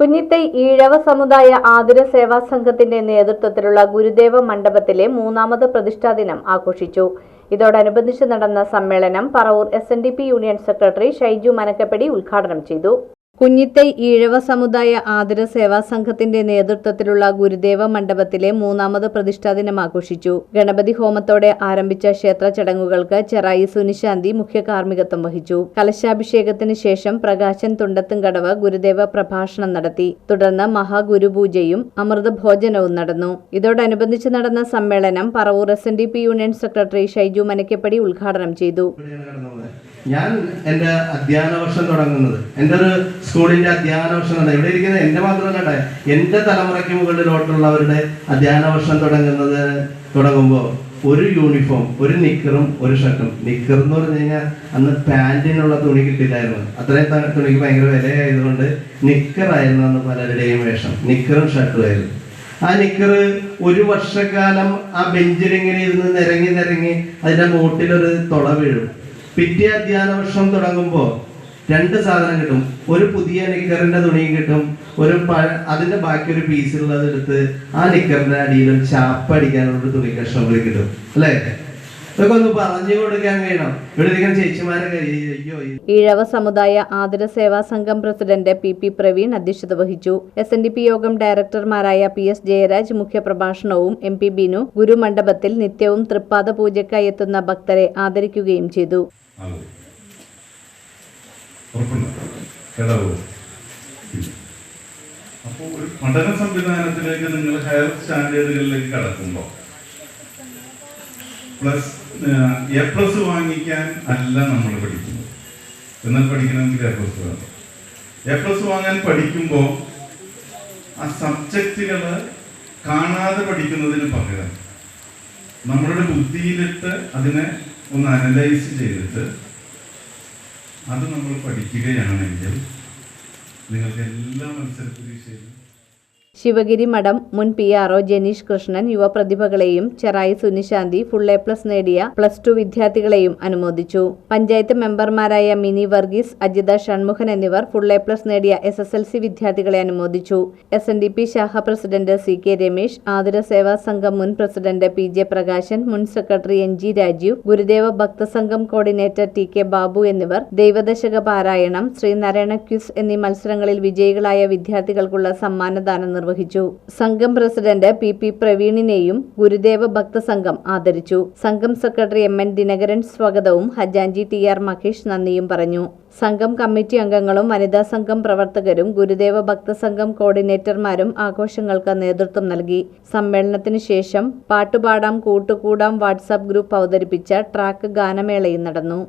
കുഞ്ഞിത്തൈ ഈഴവ സമുദായ ആതുര സേവാ സംഘത്തിന്റെ നേതൃത്വത്തിലുള്ള ഗുരുദേവ മണ്ഡപത്തിലെ മൂന്നാമത് പ്രതിഷ്ഠാ ദിനം ആഘോഷിച്ചു. ഇതോടനുബന്ധിച്ച് നടന്ന സമ്മേളനം Paravur S union secretary Shaiju Manakkappady ഉദ്ഘാടനം ചെയ്തു. കുഞ്ഞിത്തൈ ഈഴവ സമുദായ ആദര സേവാ സംഘത്തിന്റെ നേതൃത്വത്തിലുള്ള ഗുരുദേവ മണ്ഡപത്തിലെ മൂന്നാമത് പ്രതിഷ്ഠാ ദിനം ആഘോഷിച്ചു. ഗണപതി ഹോമത്തോടെ ആരംഭിച്ച ക്ഷേത്ര ചടങ്ങുകൾക്ക് ചെറായി സുനിശാന്തി മുഖ്യ കാർമ്മികത്വം വഹിച്ചു. കലശാഭിഷേകത്തിന് ശേഷം പ്രകാശൻ തുണ്ടത്തുംകടവ് ഗുരുദേവ പ്രഭാഷണം നടത്തി. തുടർന്ന് മഹാഗുരുപൂജയും അമൃതഭോജനവും നടന്നു. ഇതോടനുബന്ധിച്ച് നടന്ന സമ്മേളനം Paravur S N D P union secretary Shaiju Manakkappady ഉദ്ഘാടനം ചെയ്തു. ഞാൻ എന്റെ അധ്യയന വർഷം തുടങ്ങുന്നത്. എന്റെ ഒരു സ്കൂളിന്റെ അധ്യയന വർഷം തുടങ്ങുന്നത് ഇവിടെ ഇരിക്കുന്ന? എന്റെ മാത്രം കേട്ടോ. എന്റെ തലമുറയ്ക്ക് മുകളിലോട്ടുള്ളവരുടെ അധ്യയന വർഷം തുടങ്ങുന്നത് തുടങ്ങുമ്പോൾ ഒരു യൂണിഫോം ഒരു നിക്കറും ഒരു ഷർട്ടും നിക്കർ എന്ന് പറഞ്ഞു കഴിഞ്ഞാൽ അന്ന് പാന്റിനുള്ള തുണി കിട്ടില്ലായിരുന്നു അത്രയും തുണിക്ക് ഭയങ്കര വിലയായതുകൊണ്ട് നിക്കറായിരുന്നു അന്ന് പലരുടെയും വേഷം. നിക്കറും ഷർട്ടും ആയിരുന്നു. ആ നിക്കർ ഒരു വർഷക്കാലം ആ ബെഞ്ചിലിങ്ങനെ ഇരുന്ന് നിരങ്ങി നിരങ്ങി അതിന്റെ മൂട്ടിലൊരു തുള വീഴും. പിറ്റേ അധ്യയന വർഷം തുടങ്ങുമ്പോൾ രണ്ട് സാധനം കിട്ടും. ഒരു പുതിയ നിക്കറിന്റെ തുണിയും കിട്ടും. ഒരു അതിന്റെ ബാക്കി ഒരു പീസ് ഉള്ളത് എടുത്ത് ആ നിക്കറിന്റെ അടിയിൽ ഒരു ചാപ്പടിക്കാനുള്ള ഒരു തുണി കഷ്ണം കൂടി കിട്ടും. അല്ലേ? ഇതൊക്കെ ഒന്ന് പറഞ്ഞു കൊടുക്കാൻ കഴിയണം ഇവിടെ ഇരിക്കുന്ന ചേച്ചിമാരെ അയ്യോ ഈഴവ സമുദായ ആതുര സേവാ സംഘം പ്രസിഡന്റ് പി പി പ്രവീൺ അധ്യക്ഷത വഹിച്ചു. എസ് എൻ ഡി പി യോഗം ഡയറക്ടർമാരായ പി എസ് ജയരാജ് മുഖ്യപ്രഭാഷണവും എം പി ബിനു ഗുരുമണ്ഡപത്തിൽ നിത്യവും തൃപ്പാദ പൂജയ്ക്കായി എത്തുന്ന ഭക്തരെ ആദരിക്കുകയും ചെയ്തു. ഉറപ്പുണ്ട്. കേടാവോ? അപ്പോൾ ഒരു പഠന സംവിധാനത്തിലേക്ക് നിങ്ങൾ ഹയർ സ്റ്റാൻഡേർഡുകളിലേക്ക് കടക്കുമ്പോൾ പ്ലസ് എ പ്ലസ് വാങ്ങിക്കാൻ അല്ല നമ്മൾ പഠിക്കുന്നത്. എന്നാൽ പഠിക്കണമെങ്കിൽ എ പ്ലസ് വേണം. എ പ്ലസ് വാങ്ങാൻ പഠിക്കുമ്പോൾ ആ സബ്ജക്റ്റുകൾ കാണാതെ പഠിക്കുന്നതിന് പകരം നമ്മളുടെ ബുദ്ധിയിലിട്ട് അതിനെ ഒന്ന് അനലൈസ് ചെയ്തിട്ട് അത് നമ്മൾ പഠിക്കുകയാണെങ്കിൽ നിങ്ങൾക്ക് എല്ലാ മത്സര പരീക്ഷയിലും ശിവഗിരി മഠം മുൻ P R O Janeesh Krishnan യുവപ്രതിഭകളെയും Cherai Sunishanthi full A plus നേടിയ പ്ലസ് ടു വിദ്യാർത്ഥികളെയും അനുമോദിച്ചു. പഞ്ചായത്ത് മെമ്പർമാരായ മിനി വർഗീസ് അജിത ഷൺമുഖൻ എന്നിവർ ഫുൾ എ പ്ലസ് നേടിയ എസ് എസ് എൽ സി വിദ്യാർത്ഥികളെ അനുമോദിച്ചു. എസ് എൻ ഡി പി ശാഖ പ്രസിഡന്റ് സി കെ രമേശ് ആതുര സേവാ സംഘം മുൻ പ്രസിഡന്റ് പി ജെ പ്രകാശൻ മുൻ secretary N G Rajeev Gurudeva ഭക്തസംഘം coordinator T K Babu എന്നിവർ ദൈവദശക പാരായണം ശ്രീനാരായണ ക്യുസ് എന്നീ മത്സരങ്ങളിൽ വിജയികളായ വിദ്യാർത്ഥികൾക്കുള്ള സമ്മാനദാനം നിർവഹിച്ചു. സംഘം പ്രസിഡന്റ് പി പി പ്രവീണിനെയും ഗുരുദേവ ഭക്തസംഘം ആദരിച്ചു. സംഘം സെക്രട്ടറി എം എൻ ദിനകരൻ സ്വാഗതവും ഹജാൻജി ടി ആർ മഹേഷ് നന്ദിയും പറഞ്ഞു. സംഘം കമ്മിറ്റി അംഗങ്ങളും വനിതാ സംഘം പ്രവർത്തകരും ഗുരുദേവ ഭക്തസംഘം കോർഡിനേറ്റർമാരും ആഘോഷങ്ങൾക്ക് നേതൃത്വം നൽകി. സമ്മേളനത്തിന് ശേഷം പാട്ടുപാടാം കൂട്ടുകൂടാം വാട്സാപ്പ് ഗ്രൂപ്പ് അവതരിപ്പിച്ച ട്രാക്ക് ഗാനമേളയും നടന്നു.